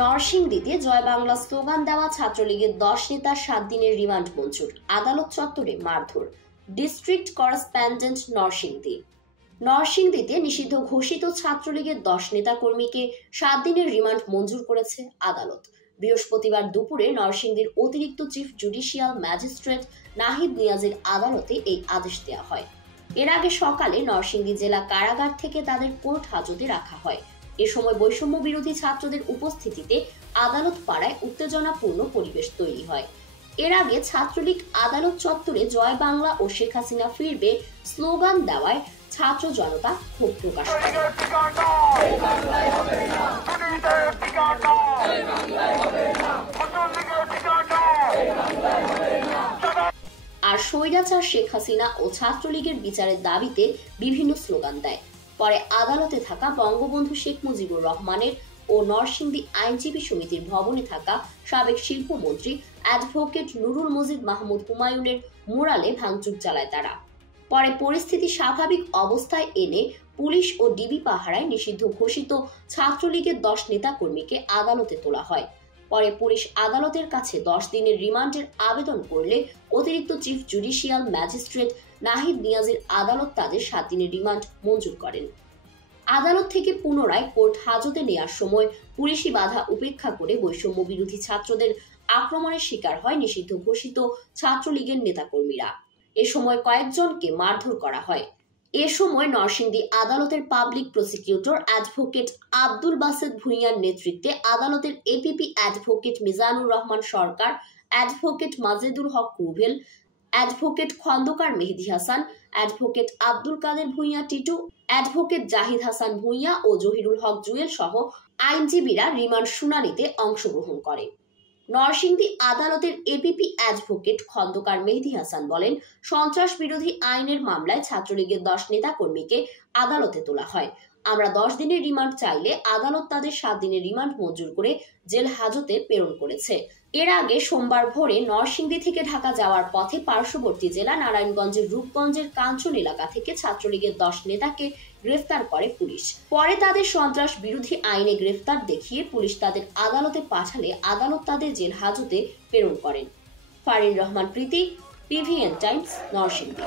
নরসিংদীতে জয় বাংলা স্লোগান দেওয়া ছাত্রলীগের 10 নেতার 7 দিনের রিমান্ড মঞ্জুর, আদালত চত্বরে মারধর। ডিস্ট্রিক্ট করেসপন্ডেন্ট নরসিংদীতে নিষিদ্ধ ঘোষিত ছাত্রলীগের 10 নেতাকর্মীকে 7 দিনের রিমান্ড মঞ্জুর করেছে আদালত। বৃহস্পতিবার দুপুরে নরসিংদীর অতিরিক্ত চিফ জুডিশিয়াল ম্যাজিস্ট্রেট নাহিদ নিয়াজের আদালতে এই আদেশ দেওয়া হয়। এর আগে সকালে নরসিংদী জেলা কারাগার থেকে তাদের কোর্ট হাজতে রাখা হয়। এ সময় বৈষম্য বিরোধী ছাত্রদের উপস্থিতিতে আদালত পাড়ায় উত্তেজনাপূর্ণ পরিবেশ তৈরি হয়। এর আগে ছাত্রলীগ আদালত চত্বরে জয় বাংলা ও শেখ হাসিনা ফিরবে স্লোগান দেওয়ায় ছাত্র জনতা ক্ষোভ প্রকাশ করে। আর স্বৈরাচার শেখ হাসিনা ও ছাত্রলীগের বিচারের দাবিতে বিভিন্ন স্লোগান দেয়। পরে আদালতে থাকা বঙ্গবন্ধু শেখ মুজিবুর রহমানের ও নরসিংদী আইনজীবী সমিতির ভবনে থাকা সাবেক শিল্পমন্ত্রী অ্যাডভোকেট নুরুল মজিদ মাহমুদ হুমায়ুনের মুরালে ভাঙচুর চালায় তারা। পরে পরিস্থিতি স্বাভাবিক অবস্থায় এনে পুলিশ ও ডিবি পাহারায় নিষিদ্ধ ঘোষিত ছাত্রলীগের 10 নেতাকর্মীকে আদালতে তোলা হয়। পরে পুলিশ আদালতের কাছে 10 দিনের রিমান্ডের আবেদন করলে অতিরিক্ত চিফ জুডিশিয়াল ম্যাজিস্ট্রেট নাহিদ নিয়াজের আদালত তাদের 7 দিনের রিমান্ড মঞ্জুর করেন। আদালত থেকে পুনরায় কোর্ট হাজতে নেওয়ার সময় পুলিশি বাধা উপেক্ষা করে বৈষম্য বিরোধী ছাত্রদের আক্রমণের শিকার হয় নিষিদ্ধ ঘোষিত ছাত্রলীগের নেতাকর্মীরা। এ সময় কয়েকজনকে মারধর করা হয়। এ সময় নরসিংদী আদালতের public prosecutor advocate Abdul Baset ভুঁইয়ার নেতৃত্বে আদালতের APP advocate Mizanur Rahman Sarkar, advocate Majedul Haque Rubel, advocate Khandaker Mehedi Hasan, advocate Abdul Kader Bhuiyan Titu, advocate Zahid Hasan Bhuiyan ও জহিরুল হক জুয়েল সহ আইনজীবীরা রিমান্ড শুনানিতে অংশগ্রহণ করে। নরসিংদী আদালতের এপিপি অ্যাডভোকেট খন্দকার মেহেদী হাসান বলেন, সন্ত্রাস বিরোধী আইনের মামলায় ছাত্রলীগের 10 নেতাকর্মীকে আদালতে তোলা হয়। আমরা 10 দিনের রিমান্ড চাইলে আদালত তাদের 7 দিনের রিমান্ড মঞ্জুর করে জেল হাজতে প্রেরণ করেছে। এর আগে সোমবার ভোরে নরসিংদী থেকে ঢাকা যাওয়ার পথে পার্শ্ববর্তী জেলা নারায়ণগঞ্জের রূপগঞ্জের কাঞ্চন এলাকা থেকে ছাত্রলীগের 10 নেতাকে গ্রেফতার করে পুলিশ। পরে তাদের সন্ত্রাস বিরোধী আইনে গ্রেফতার দেখিয়ে পুলিশ তাদের আদালতে পাঠালে আদালত তাদের জেল হাজতে প্রেরণ করেন। ফারিন রহমান প্রীতি, পিভিএন টাইমস, নরসিংদী।